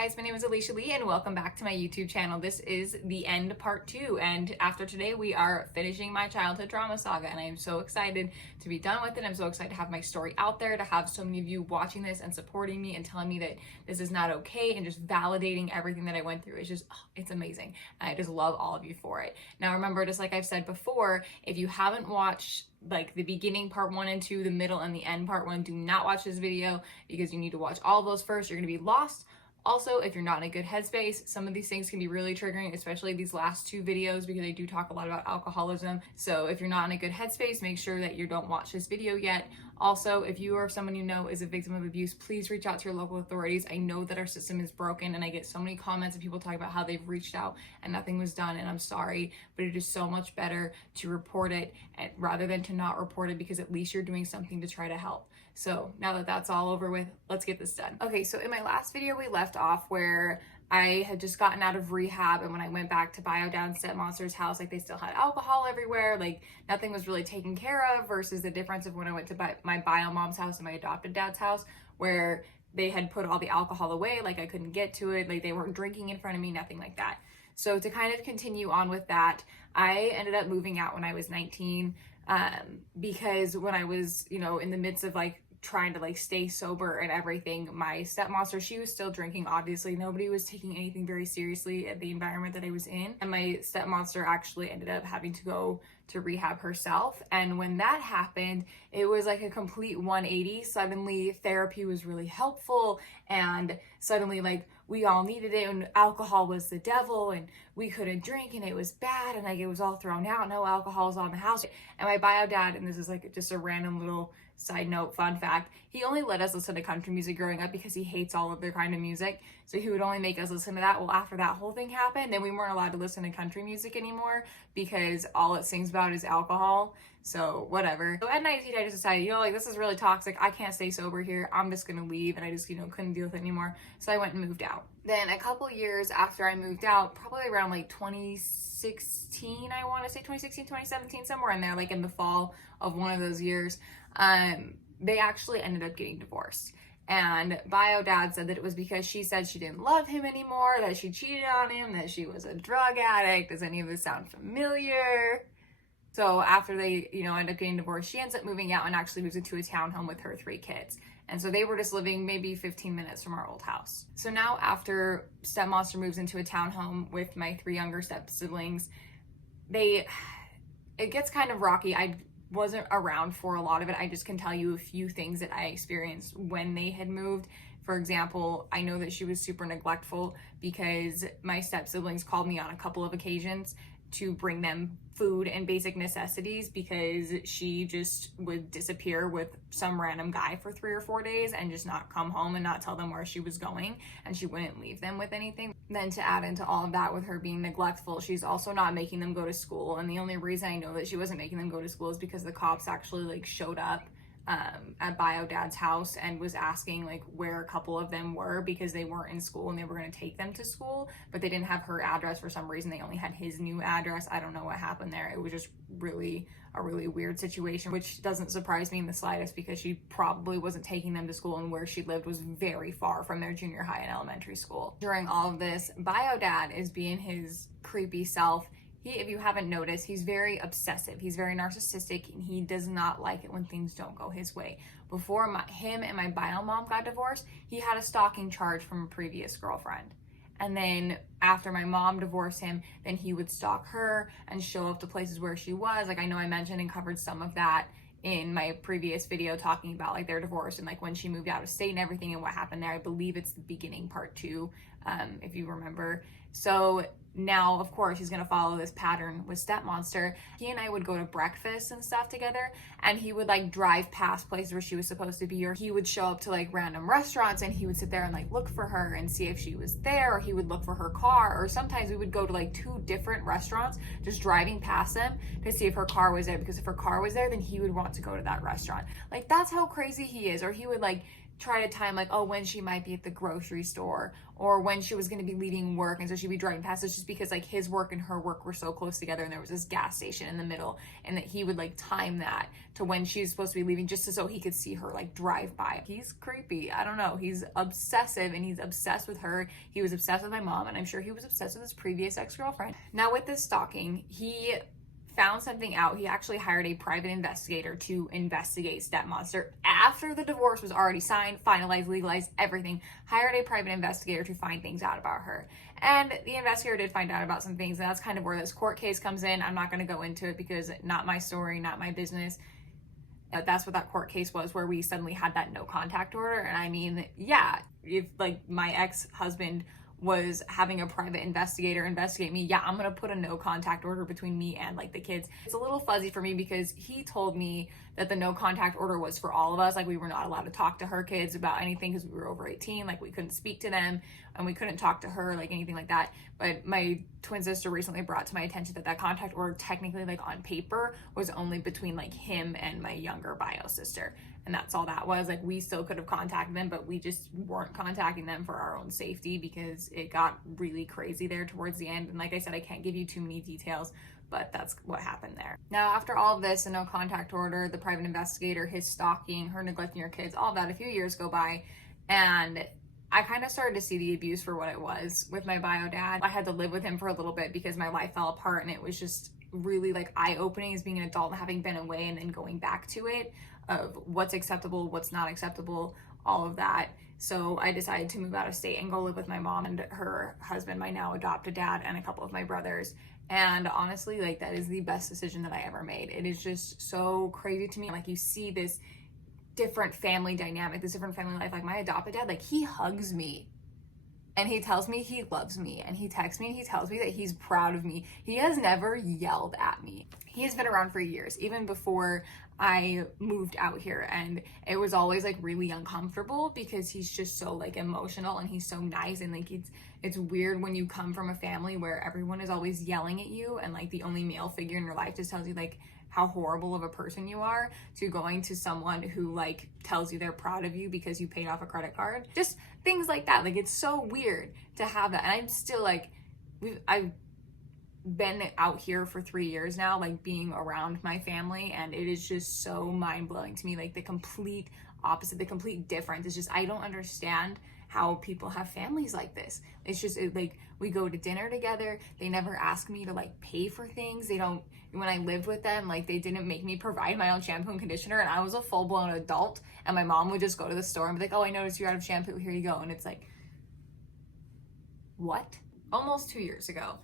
guys, my name is Alicia Lea and welcome back to my YouTube channel. This is the end part 2, and after today we are finishing my childhood trauma saga, and I am so excited to be done with it. I'm so excited to have my story out there, to have so many of you watching this and supporting me and telling me that this is not okay and just validating everything that I went through. It's just, it's amazing. And I just love all of you for it. Now remember, just like I've said before, if you haven't watched like the beginning part 1 and 2, the middle and the end part 1, do not watch this video because you need to watch all of those first. You're going to be lost. Also, if you're not in a good headspace, some of these things can be really triggering, especially these last 2 videos because I do talk a lot about alcoholism. So if you're not in a good headspace, make sure that you don't watch this video yet. Also, if you or someone you know is a victim of abuse, please reach out to your local authorities. I know that our system is broken and I get so many comments of people talking about how they've reached out and nothing was done, and I'm sorry, but it is so much better to report it rather than to not report it, because at least you're doing something to try to help. So now that that's all over with, let's get this done. Okay, so in my last video we left off where I had just gotten out of rehab, and when I went back to Bio Dad's stepmonster's house, like they still had alcohol everywhere, like nothing was really taken care of, versus the difference of when I went to my bio mom's house and my adopted dad's house, where they had put all the alcohol away, like I couldn't get to it, like they weren't drinking in front of me, nothing like that. So to kind of continue on with that, I ended up moving out when I was 19, because when I was, in the midst of like trying to like stay sober and everything, my stepmonster, she was still drinking. Obviously nobody was taking anything very seriously at the environment that I was in, and my stepmonster actually ended up having to go to rehab herself. And when that happened, it was like a complete 180. Suddenly therapy was really helpful, and suddenly like we all needed it, and alcohol was the devil and we couldn't drink and it was bad, and like it was all thrown out, no alcohol was on the house. And my bio dad, and this is like just a random little side note, fun fact, he only let us listen to country music growing up because he hates all of their kind of music. So he would only make us listen to that. Well, after that whole thing happened, then we weren't allowed to listen to country music anymore because all it sings about is alcohol. So whatever. So at 19, I just decided, like this is really toxic. I can't stay sober here. I'm just gonna leave. And I just, couldn't deal with it anymore. So I went and moved out. Then a couple years after I moved out, probably around like 2016, I want to say 2016, 2017, somewhere in there, like in the fall of one of those years, they actually ended up getting divorced. And bio dad said that it was because she said she didn't love him anymore, that she cheated on him, that she was a drug addict. Does any of this sound familiar? So after they, end up getting divorced, she ends up moving out and actually moves into a townhome with her 3 kids. And so they were just living maybe 15 minutes from our old house. So now after stepmonster moves into a townhome with my 3 younger step siblings, it gets kind of rocky. I wasn't around for a lot of it. I just can tell you a few things that I experienced when they had moved. For example, I know that she was super neglectful because my step siblings called me on a couple of occasions to bring them food and basic necessities, because she just would disappear with some random guy for 3 or 4 days and just not come home and not tell them where she was going, and she wouldn't leave them with anything. Then to add into all of that, with her being neglectful, she's also not making them go to school. And the only reason I know that she wasn't making them go to school is because the cops actually like showed up at bio dad's house and was asking like where a couple of them were, because they weren't in school and they were going to take them to school, but they didn't have her address for some reason. They only had his new address. I don't know what happened there. It was just really a really weird situation, which doesn't surprise me in the slightest, because she probably wasn't taking them to school, and where she lived was very far from their junior high and elementary school. During all of this, bio dad is being his creepy self. If you haven't noticed, he's very obsessive. He's very narcissistic, and he does not like it when things don't go his way. Before him and my bio mom got divorced, he had a stalking charge from a previous girlfriend. And then after my mom divorced him, then he would stalk her and show up to places where she was. Like I know I mentioned and covered some of that in my previous video talking about like their divorce and like when she moved out of state and everything and what happened there. I believe it's the beginning part 2, if you remember. So now, of course, he's going to follow this pattern with stepmonster. He and I would go to breakfast and stuff together, and he would like drive past places where she was supposed to be, or he would show up to like random restaurants and he would sit there and like look for her and see if she was there, or he would look for her car. Or sometimes we would go to like 2 different restaurants, just driving past them to see if her car was there, because if her car was there, then he would want to go to that restaurant. Like that's how crazy he is. Or he would like try to time like, oh, when she might be at the grocery store or when she was going to be leaving work, and so she'd be driving past us, just because like his work and her work were so close together, and there was this gas station in the middle, and that he would like time that to when she's supposed to be leaving, just so he could see her like drive by. He's creepy. I don't know. He's obsessive, and he's obsessed with her. He was obsessed with my mom, and I'm sure he was obsessed with his previous ex-girlfriend. Now with this stalking, he found something out. He actually hired a private investigator to investigate stepmonster after the divorce was already signed, finalized, legalized, everything. Hired a private investigator to find things out about her. And the investigator did find out about some things, and that's kind of where this court case comes in. I'm not going to go into it because not my story, not my business. That's what that court case was, where we suddenly had that no contact order. And I mean, yeah, if like my ex-husband was having a private investigator investigate me, yeah, I'm gonna put a no contact order between me and like the kids. It's a little fuzzy for me because he told me that the no contact order was for all of us. Like we were not allowed to talk to her kids about anything because we were over 18. Like we couldn't speak to them and we couldn't talk to her, like anything like that. But my twin sister recently brought to my attention that that contact order technically, like on paper, was only between like him and my younger bio sister. And that's all that was. Like we still could have contacted them, but we just weren't contacting them for our own safety because it got really crazy there towards the end. And like I said, I can't give you too many details, but that's what happened there. Now, after all of this, the no contact order, the private investigator, his stalking, her neglecting her kids, all of that, a few years go by, and I kind of started to see the abuse for what it was with my bio dad. I had to live with him for a little bit because my life fell apart, and it was just really like eye-opening as being an adult, having been away and then going back to it, of what's acceptable, what's not acceptable, all of that. So I decided to move out of state and go live with my mom and her husband, my now adopted dad, and a couple of my brothers. And honestly, like that is the best decision that I ever made. It is just so crazy to me. Like you see this different family dynamic, this different family life. Like my adopted dad, like he hugs me and he tells me he loves me, and he texts me and he tells me that he's proud of me. He has never yelled at me. He has been around for years, even before I moved out here, and it was always like really uncomfortable because he's just so like emotional and he's so nice, and like it's weird when you come from a family where everyone is always yelling at you and like the only male figure in your life just tells you like how horrible of a person you are, to going to someone who like tells you they're proud of you because you paid off a credit card. Just things like that. Like it's so weird to have that. And I'm still like, I've been out here for 3 years now, like being around my family, and it is just so mind-blowing to me. Like the complete opposite, the complete difference. It's just, I don't understand how people have families like this. It's just like we go to dinner together, they never ask me to like pay for things. They don't, when I lived with them, like they didn't make me provide my own shampoo and conditioner, and I was a full-blown adult, and my mom would just go to the store and be like, oh, I noticed you're out of shampoo, here you go. And it's like, what? Almost 2 years ago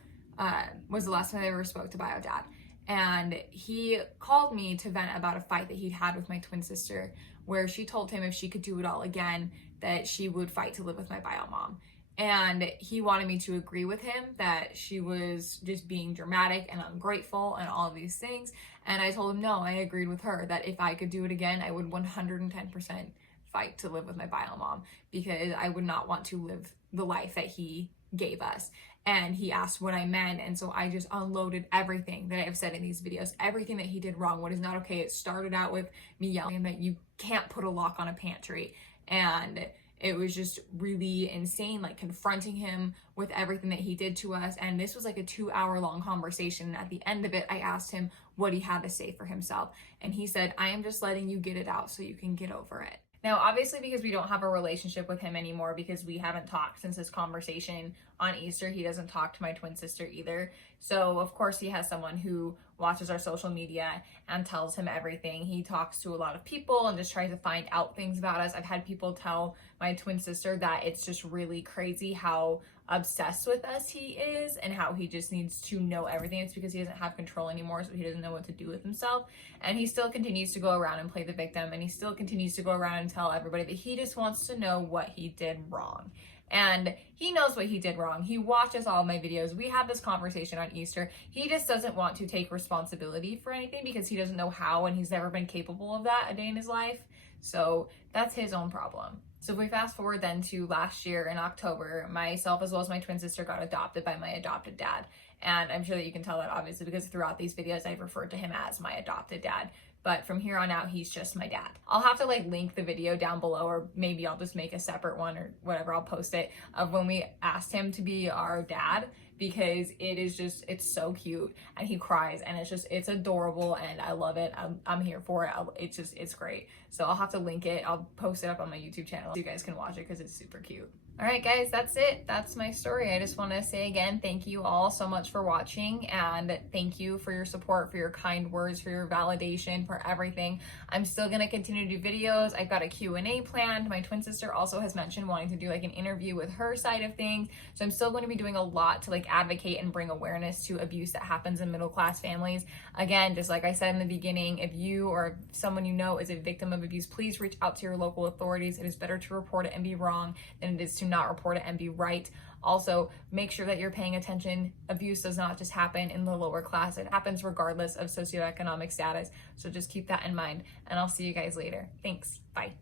was the last time I ever spoke to bio dad, and he called me to vent about a fight that he'd had with my twin sister, where she told him if she could do it all again, that she would fight to live with my bio mom. And he wanted me to agree with him that she was just being dramatic and ungrateful and all of these things. And I told him, no, I agreed with her that if I could do it again, I would 110% fight to live with my bio mom, because I would not want to live the life that he gave us. And he asked what I meant, and so I just unloaded everything that I've said in these videos, everything that he did wrong, what is not okay. It started out with me yelling that you can't put a lock on a pantry, and it was just really insane, like confronting him with everything that he did to us. And this was like a 2-hour long conversation. And at the end of it, I asked him what he had to say for himself, and he said, I am just letting you get it out so you can get over it. Now, obviously, because we don't have a relationship with him anymore, because we haven't talked since his conversation on Easter, he doesn't talk to my twin sister either. So, of course, he has someone who watches our social media and tells him everything. He talks to a lot of people and just tries to find out things about us. I've had people tell my twin sister that it's just really crazy how obsessed with us he is and how he just needs to know everything. It's because he doesn't have control anymore, so he doesn't know what to do with himself. And he still continues to go around and play the victim, and he still continues to go around and tell everybody that he just wants to know what he did wrong. And he knows what he did wrong. He watches all of my videos. We had this conversation on Easter. He just doesn't want to take responsibility for anything because he doesn't know how, and he's never been capable of that a day in his life. So that's his own problem. So if we fast forward then to last year in October, myself as well as my twin sister got adopted by my adopted dad. And I'm sure that you can tell that obviously because throughout these videos I've referred to him as my adopted dad. but from here on out, he's just my dad. I'll have to like link the video down below, or maybe I'll just make a separate one or whatever. I'll post it of when we asked him to be our dad, because it is just, it's so cute, and he cries, and it's adorable, and I love it. I'm here for it. It's great. So I'll have to link it. I'll post it up on my YouTube channel so you guys can watch it, because it's super cute. All right, guys, that's it. That's my story. I just want to say again, thank you all so much for watching, and thank you for your support, for your kind words, for your validation, for everything. I'm still going to continue to do videos. I've got a Q&A planned. My twin sister also has mentioned wanting to do like an interview with her side of things. So I'm still going to be doing a lot to like advocate and bring awareness to abuse that happens in middle-class families. Again, just like I said in the beginning, if you or someone you know is a victim of abuse, please reach out to your local authorities. It is better to report it and be wrong than it is to not report it and be right. Also, make sure that you're paying attention. Abuse does not just happen in the lower class. It happens regardless of socioeconomic status. So just keep that in mind, and I'll see you guys later. Thanks. Bye.